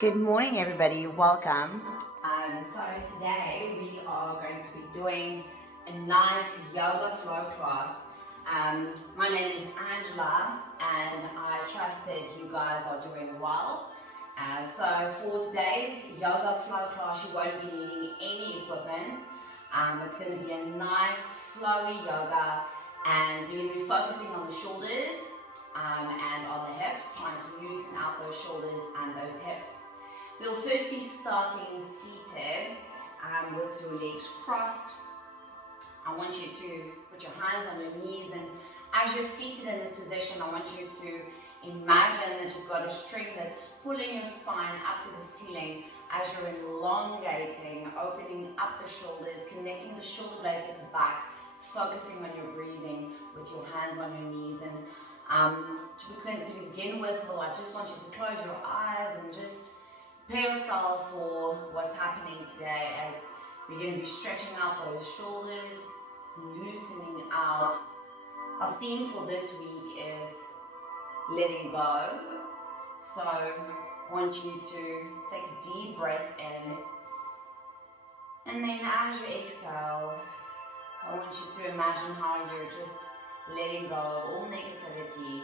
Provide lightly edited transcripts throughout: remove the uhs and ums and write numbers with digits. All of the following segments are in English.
Good morning, everybody. Welcome. So today we are going to be doing a nice yoga flow class. My name is Angela and I trust that you guys are doing well. So for today's yoga flow class, you won't be needing any equipment. It's going to be a nice flowy yoga and we're going to be focusing on the shoulders and on the hips, trying to loosen out those shoulders and those hips. We'll first be starting seated with your legs crossed. I want you to put your hands on your knees, and as you're seated in this position, I want you to imagine that you've got a string that's pulling your spine up to the ceiling as you're elongating, opening up the shoulders, connecting the shoulder blades at the back, focusing on your breathing with your hands on your knees. And to begin with, I just want you to close your eyes and just prepare yourself for what's happening today as we're going to be stretching out those shoulders, loosening out. Our theme for this week is letting go. So I want you to take a deep breath in, and then as you exhale, I want you to imagine how you're just letting go of all negativity,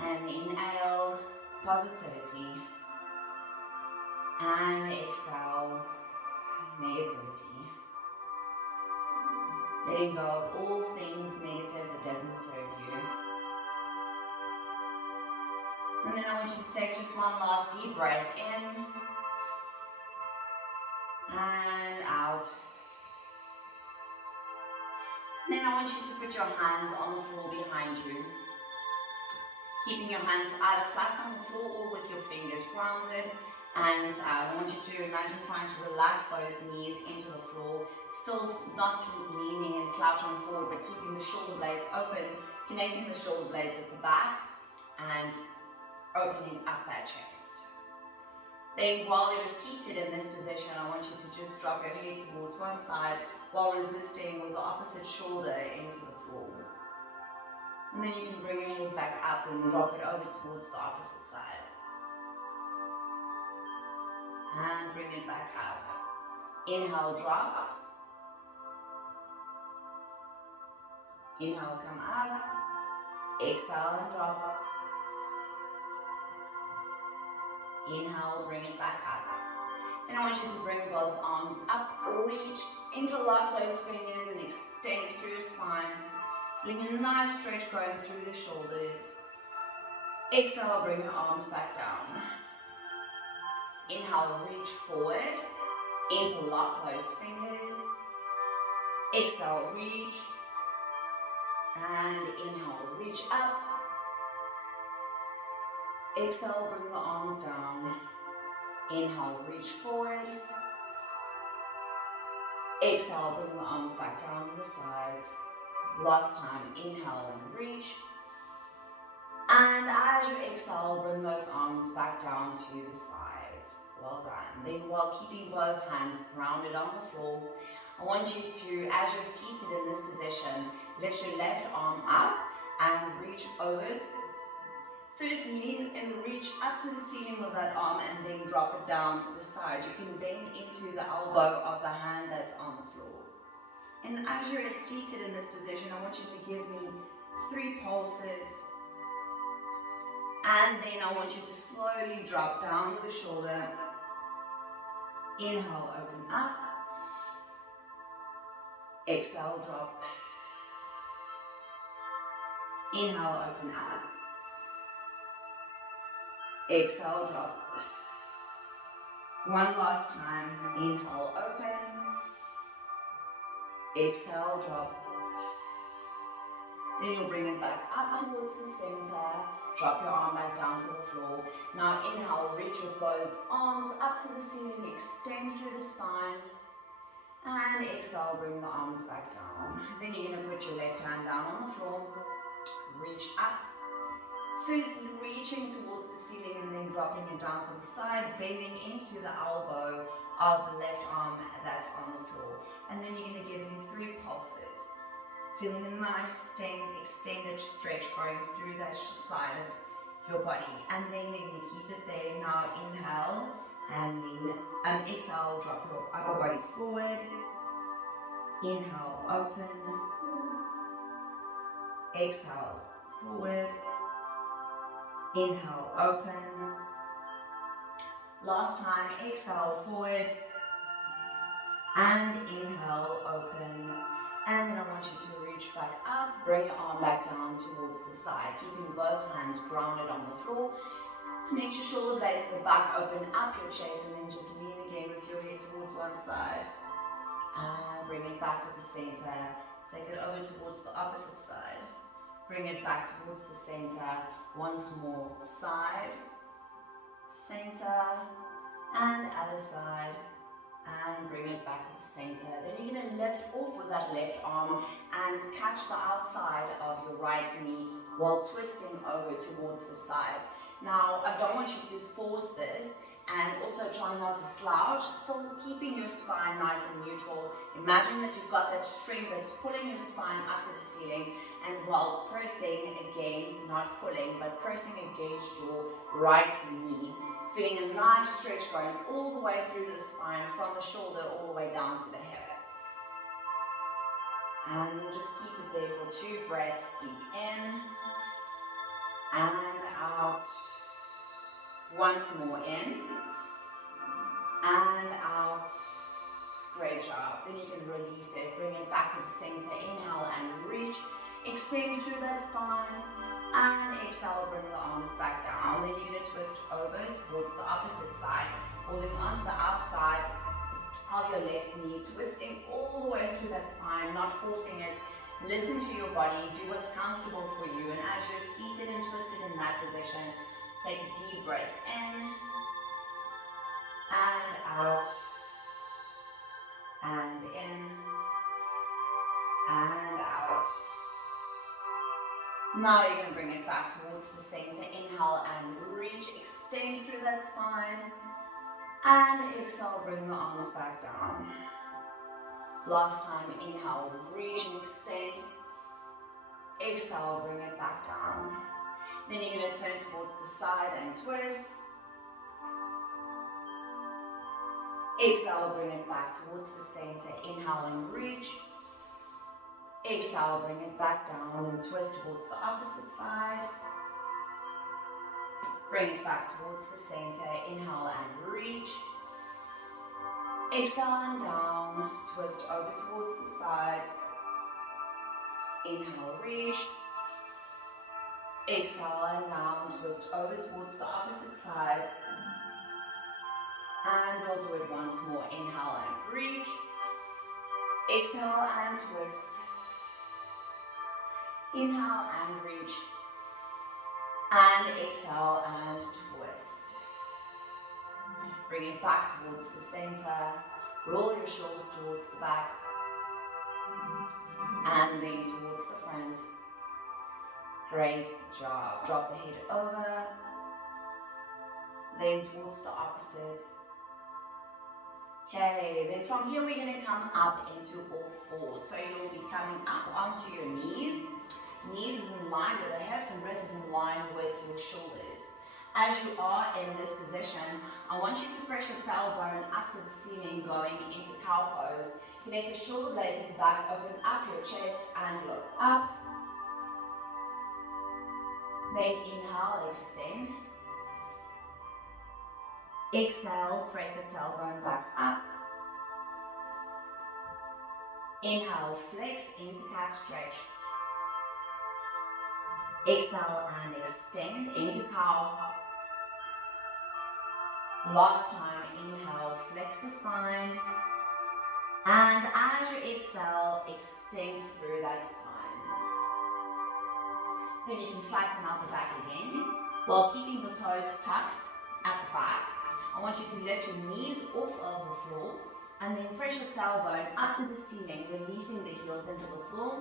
and inhale positivity. And exhale negativity. Letting go of all things negative that doesn't serve you. And then I want you to take just one last deep breath in and out. And then I want you to put your hands on the floor behind you. Keeping your hands either flat on the floor or with your fingers grounded. And I want you to imagine trying to relax those knees into the floor, still not leaning and slouching forward, but keeping the shoulder blades open, connecting the shoulder blades at the back, and opening up that chest. Then while you're seated in this position, I want you to just drop your head towards one side while resisting with the opposite shoulder into the floor. And then you can bring your head back up and drop it over towards the opposite side. And bring it back up. Inhale, drop. Inhale, come up. Exhale and drop. Inhale, bring it back up. Then I want you to bring both arms up, reach, interlock those fingers and extend through your spine. Feeling a nice stretch going through the shoulders. Exhale, bring your arms back down. Inhale, reach forward, interlock those fingers. Exhale, reach, and inhale, reach up. Exhale, bring the arms down. Inhale, reach forward. Exhale, bring the arms back down to the sides. Last time, inhale and reach. And as you exhale, bring those arms back down to the sides. Well done. Then while keeping both hands grounded on the floor, I want you to, as you're seated in this position, lift your left arm up and reach over. First lean and reach up to the ceiling with that arm and then drop it down to the side. You can bend into the elbow of the hand that's on the floor. And as you're seated in this position, I want you to give me 3 pulses. And then I want you to slowly drop down with the shoulder. Inhale, open up. Exhale, drop. Inhale, open up. Exhale, drop. One last time. Inhale, open. Exhale, drop. Then you'll bring it back up towards the center. Drop your arm back down to the floor. Now inhale, reach with both arms up to the ceiling, extend through the spine. And exhale, bring the arms back down. Then you're going to put your left hand down on the floor. Reach up. First reaching towards the ceiling and then dropping it down to the side, bending into the elbow of the left arm that's on the floor. And then you're going to give me 3 pulses. Feeling a nice extended stretch going through that side of your body. And then you're going to keep it there. Now inhale and then exhale, drop your upper body forward. Inhale, open. Exhale, forward. Inhale, open. Last time, exhale, forward. And inhale, open. And then I want you to reach back up, bring your arm back down towards the side, keeping both hands grounded on the floor. Connect your shoulder blades to the back, open up your chest, and then just lean again with your head towards one side. And bring it back to the center. Take it over towards the opposite side. Bring it back towards the center. Once more, side, center, and other side. And bring it back to the center. Then you're going to lift off with that left arm and catch the outside of your right knee while twisting over towards the side. Now, I don't want you to force this, and also try not to slouch, still keeping your spine nice and neutral. Imagine that you've got that string that's pulling your spine up to the ceiling, and while pressing against, not pulling, but pressing against your right knee. Feeling a nice stretch going all the way through the spine, from the shoulder all the way down to the hip. And we'll just keep it there for 2 breaths. Deep in and out. Once more in and out. Great job. Then you can release it. Bring it back to the center. Inhale and reach. Extend through that spine. And exhale, bring the arms back down. Then you're going to twist over towards the opposite side. Holding onto the outside of your left knee. Twisting all the way through that spine. Not forcing it. Listen to your body. Do what's comfortable for you. And as you're seated and twisted in that position, take a deep breath in and out and in and out. Now you're going to bring it back towards the center. Inhale and reach. Extend through that spine. And exhale, bring the arms back down. Last time, inhale, reach and extend. Exhale, bring it back down. Then you're going to turn towards the side and twist. Exhale, bring it back towards the center. Inhale and reach. Exhale, bring it back down and twist towards the opposite side. Bring it back towards the center. Inhale and reach. Exhale and down. Twist over towards the side. Inhale, reach. Exhale and down, twist over towards the opposite side. And we'll do it once more. Inhale and reach. Exhale and twist. Inhale and reach. And exhale and twist. Bring it back towards the center. Roll your shoulders towards the back. And then towards the front. Great job. Drop the head over. Then towards the opposite. Okay, then from here we're going to come up into all fours. So you'll be coming up onto your knees. Knees is in line with the hips and wrist is in line with your shoulders. As you are in this position, I want you to press your tailbone up to the ceiling, going into cow pose. Connect the shoulder blades at the back, open up your chest and look up. Then inhale, extend. Exhale, press the tailbone back up. Inhale, flex into cat stretch. Exhale and extend into cow. Last time, inhale, flex the spine. And as you exhale, extend through that spine. Then you can flatten out the back again while keeping the toes tucked at the back. I want you to lift your knees off of the floor and then press your tailbone up to the ceiling, releasing the heels into the floor,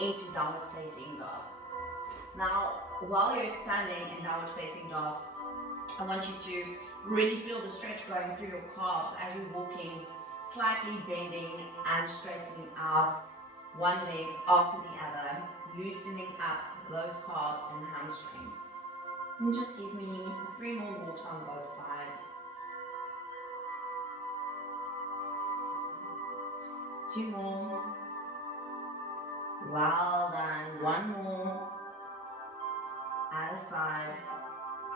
into downward facing dog. Now, while you're standing in downward facing dog, I want you to really feel the stretch going through your calves as you're walking, slightly bending and straightening out one leg after the other, loosening up those calves and hamstrings. And just give me 3 more walks on both sides. 2 more. Well done. 1 more. Other side.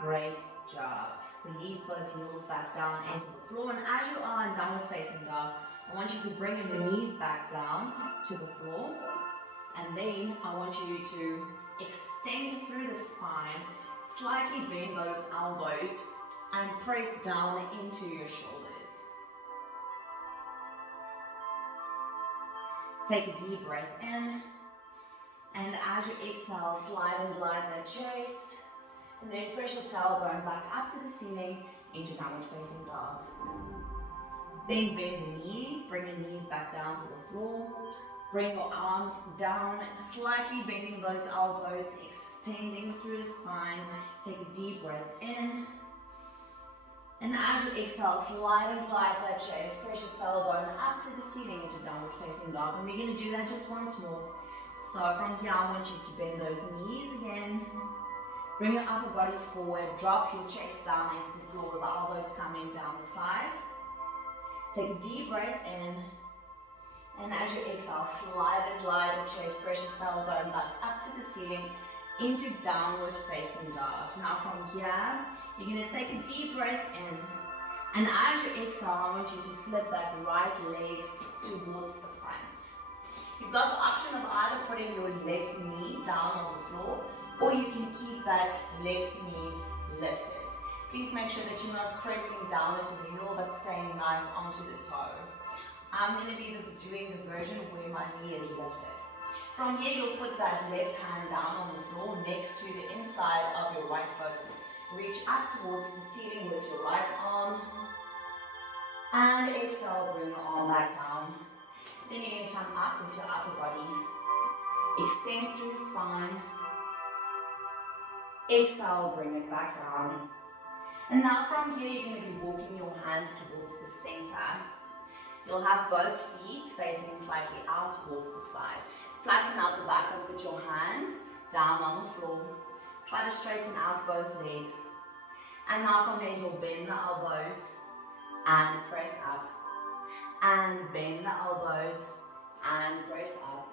Great job. Release both heels back down into the floor. And as you are in downward facing dog, I want you to bring your knees back down to the floor. And then I want you to extend through the spine, slightly bend those elbows, and press down into your shoulders. Take a deep breath in. And as you exhale, slide and glide that chest. And then press your tailbone back up to the ceiling into downward facing dog. Then bend the knees, bring your knees back down to the floor. Bring your arms down, slightly bending those elbows, extending through the spine. Take a deep breath in. And as you exhale, slide and glide that chest. Press your tailbone up to the ceiling into downward facing dog. And we're going to do that just once more. So from here, I want you to bend those knees again. Bring your upper body forward. Drop your chest down into the floor with the elbows coming down the sides. Take a deep breath in. And as you exhale, slide and glide the chest. Press your tailbone back up to the ceiling into downward facing dog. Now from here, you're going to take a deep breath in. And as you exhale, I want you to slip that right leg towards the front. You've got the option of either putting your left knee down on the floor, or you can keep that left knee lifted. Please make sure that you're not pressing down into the heel, but staying nice onto the toe. I'm going to be doing the version where my knee is lifted. From here, you'll put that left hand down on the floor next to the inside of your right foot. Reach up towards the ceiling with your right arm. And exhale, bring your arm back down. Then you're going to come up with your upper body. Extend through the spine. Exhale, bring it back down. And now from here, you're going to be walking your hands towards the center. You'll have both feet facing slightly out towards the side. Flatten out the back and put your hands down on the floor. Try to straighten out both legs. And now from there, you'll bend the elbows and press up. And bend the elbows and press up.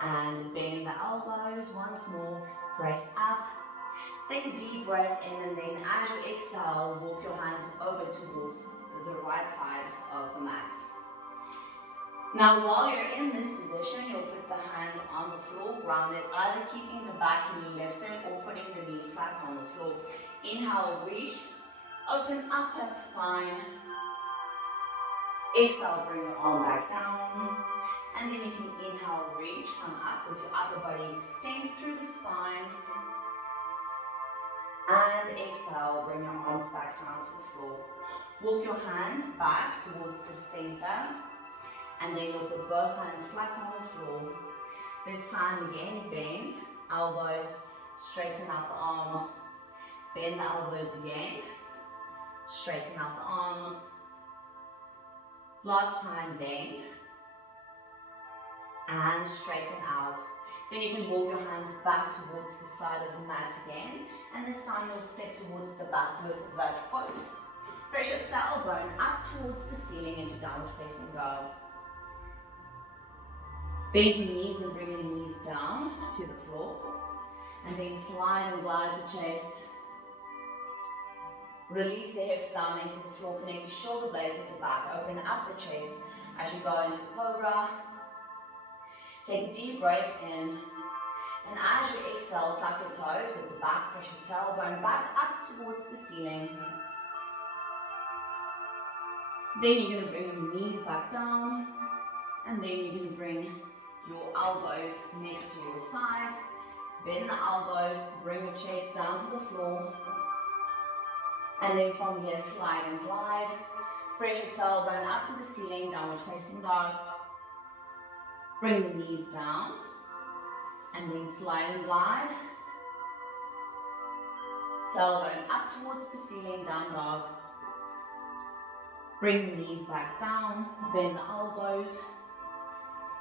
And bend the elbows once more. Press up. Take a deep breath in, and then as you exhale, walk your hands over towards the right side of the mat. Now while you're in this position, you'll put the hand on the floor, grounded, either keeping the back knee lifted or putting the knee flat on the floor. Inhale, reach, open up that spine. Exhale, bring your arm back down. And then you can inhale, reach, come up with your upper body, extend through the spine. And exhale, bring your arms back down to the floor. Walk your hands back towards the center. And then you'll put both hands flat on the floor. This time again, bend, elbows, straighten out the arms. Bend the elbows again, straighten out the arms. Last time, bend, and straighten out. Then you can walk your hands back towards the side of the mat again. And this time you'll step towards the back with that foot. Press your tailbone up towards the ceiling into downward facing dog. Bend your knees and bring your knees down to the floor. And then slide and glide the chest. Release the hips down into the floor. Connect your shoulder blades at the back. Open up the chest as you go into Cobra. Take a deep breath in. And as you exhale, tuck your toes at the back. Press your tailbone back up towards the ceiling. Then you're going to bring your knees back down. And then you're going to bring your elbows next to your sides. Bend the elbows, bring your chest down to the floor. And then from here, slide and glide. Press your tailbone up to the ceiling, downward facing dog. Bring the knees down. And then slide and glide. Tailbone up towards the ceiling, down dog. Bring the knees back down, bend the elbows,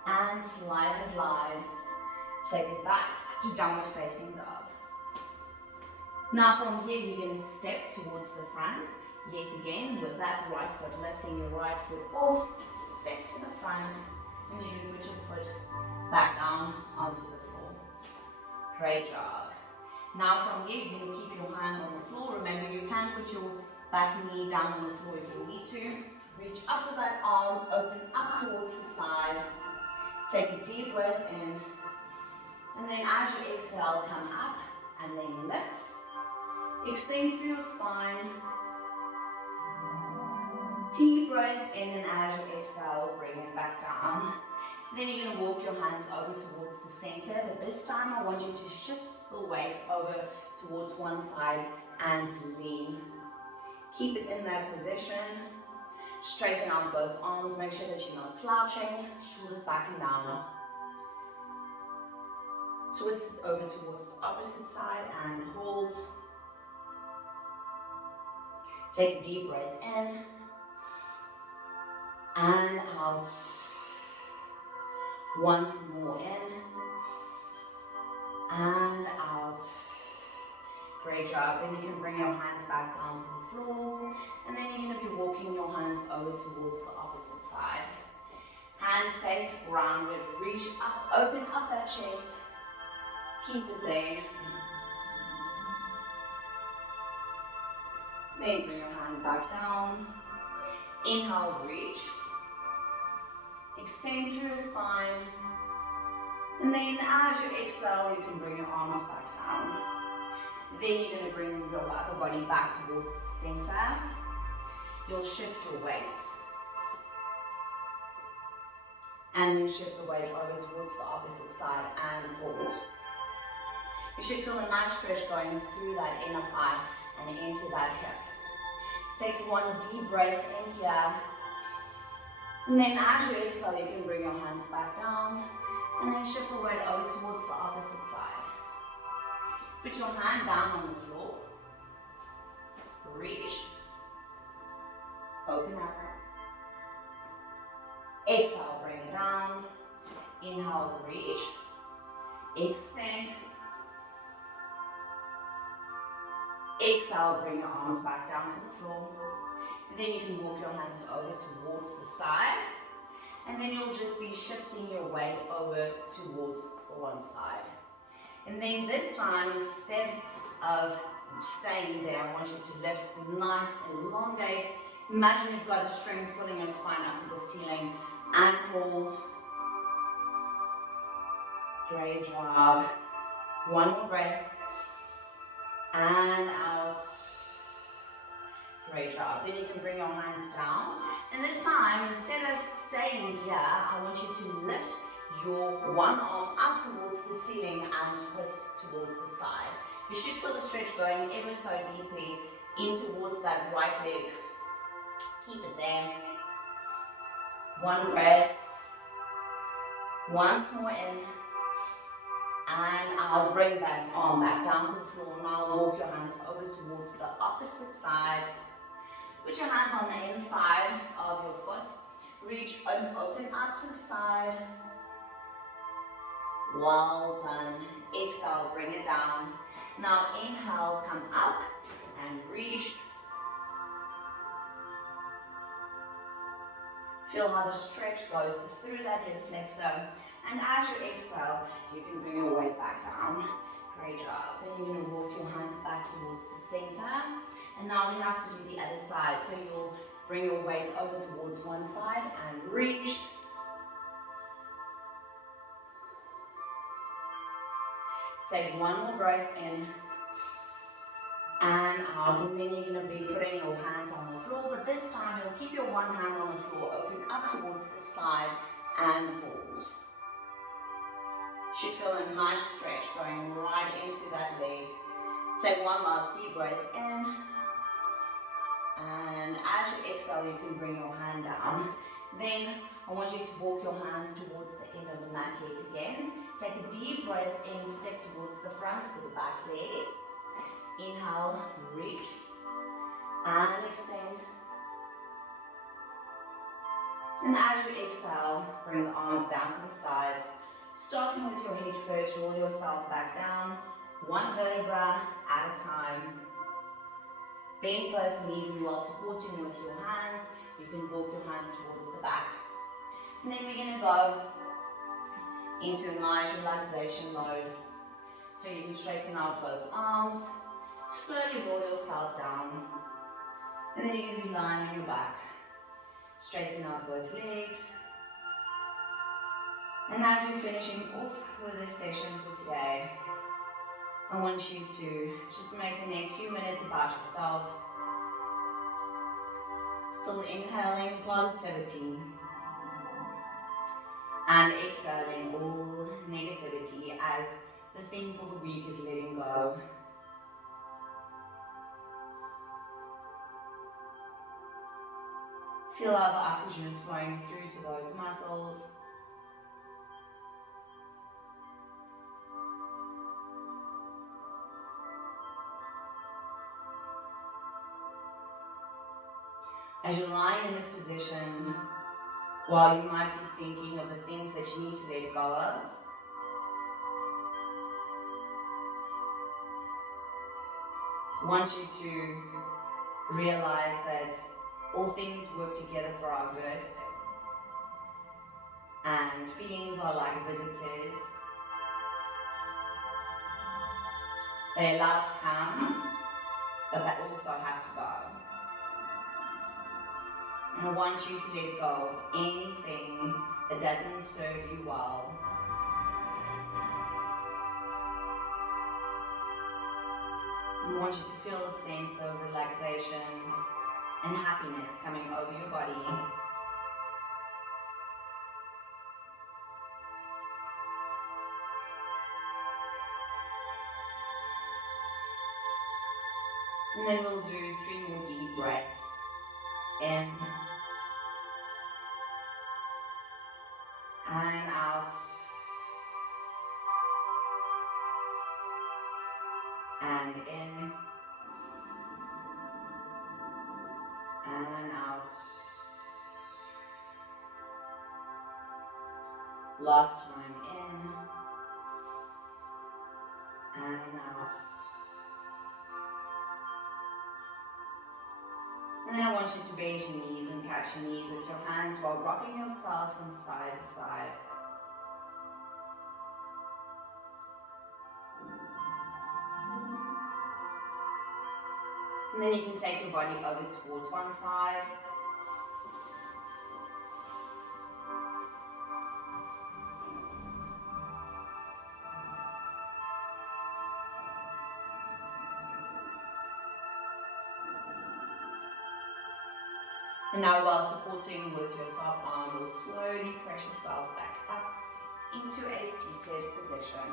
and slide and glide. Take it back to downward facing dog. Now from here, you're going to step towards the front. Yet again, with that right foot, lifting your right foot off, step to the front, and then you put your foot back down onto the floor. Great job. Now from here, you're going to keep your hand on the floor. Remember, you can put your back knee down on the floor if you need to. Reach up with that arm, open up towards the side. Take a deep breath in. And then as you exhale, come up and then lift. Extend through your spine. Deep breath in, and as you exhale, bring it back down. Then you're going to walk your hands over towards the center, but this time I want you to shift the weight over towards one side and lean. Keep it in that position. Straighten out both arms, make sure that you're not slouching, shoulders back and down. Twist it over towards the opposite side and hold. Take a deep breath in and out. Once more in and out. Great job. Then you can bring your hands back down to the floor, and then you're going to be walking your hands over towards the opposite side. Hands stay grounded. Reach up, open up that chest. Keep it there. Then bring your hand back down. Inhale, reach. Extend through your spine. And then as you exhale, you can bring your arms back down. Then you're going to bring your upper body back towards the center. You'll shift your weight. And then shift the weight over towards the opposite side and hold. You should feel a nice stretch going through that inner thigh and into that hip. Take one deep breath in here. And then as you exhale, you can bring your hands back down and then shift the weight over towards the opposite side. Put your hand down on the floor. Reach. Open up. Exhale, bring it down. Inhale, reach. Extend. Exhale, bring your arms back down to the floor. Then you can walk your hands over towards the side. And then you'll just be shifting your weight over towards one side. And then this time, instead of staying there, I want you to lift nice and elongate. Imagine you've got a string pulling your spine up to the ceiling and hold. Great job. One more breath. And out. Great job. Then you can bring your hands down. And this time, instead of staying here, I want you to lift your one arm up towards the ceiling and twist towards the side. You should feel the stretch going ever so deeply in towards that right leg. Keep it there. One breath. Once more in. And I'll bring that arm back down to the floor. Now walk your hands over towards the opposite side. Put your hands on the inside of your foot. Reach and open up to the side. Well done. Exhale, bring it down. Now inhale, come up and reach. Feel how the stretch goes through that hip flexor. And as you exhale, you can bring your weight back down. Great job. Then you're going to walk your hands back towards the center. And now we have to do the other side. So you'll bring your weight over towards one side and reach. Take one more breath in and out. And then you're going to be putting your hands on the floor. But this time, you'll keep your one hand on the floor, open up towards the side and hold. Should feel a nice stretch going right into that leg. Take one last deep breath in. And as you exhale, you can bring your hand down. Then I want you to walk your hands towards the end of the mat yet again. Take a deep breath in, step towards the front with the back leg. Inhale, reach. And extend. And as you exhale, bring the arms down to the sides. Starting with your head first, roll yourself back down. one vertebra at a time. Bend both knees, and while supporting with your hands, you can walk your hands towards the back. And then we're going to go into a nice relaxation mode. So you can straighten out both arms, slowly roll yourself down, and then you're going to be lying on your back. Straighten out both legs. And as we're finishing off with this session for today, I want you to just make the next few minutes about yourself. Still inhaling positivity and exhaling all negativity as the thing for the week is letting go. Feel how the oxygen is flowing through to those muscles. As you're lying in this position, while you might be thinking of the things that you need to let go of, I want you to realize that all things work together for our good, and feelings are like visitors. They're allowed to come, but they also have to go. And I want you to let go of anything that doesn't serve you well. And I want you to feel a sense of relaxation and happiness coming over your body. And then we'll do 3 more deep breaths. In and out. And in and out. Last time in and out. And then I want you to bend your knees and catch your knees with your hands while rocking yourself from side to side. And then you can take your body over towards one side. And now, while supporting with your top arm, you'll slowly press yourself back up into a seated position.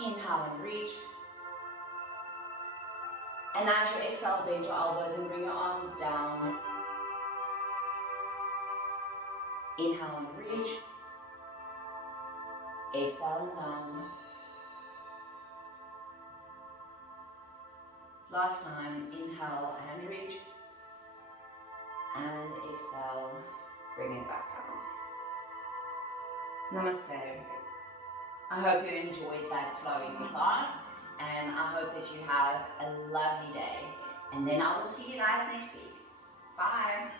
Inhale and reach. And as you exhale, bend your elbows and bring your arms down. Inhale and reach. Exhale and down. Last time, inhale and reach. And exhale, bring it back down. Namaste. I hope you enjoyed that flowing class, and I hope that you have a lovely day. And then I will see you guys next week. Bye.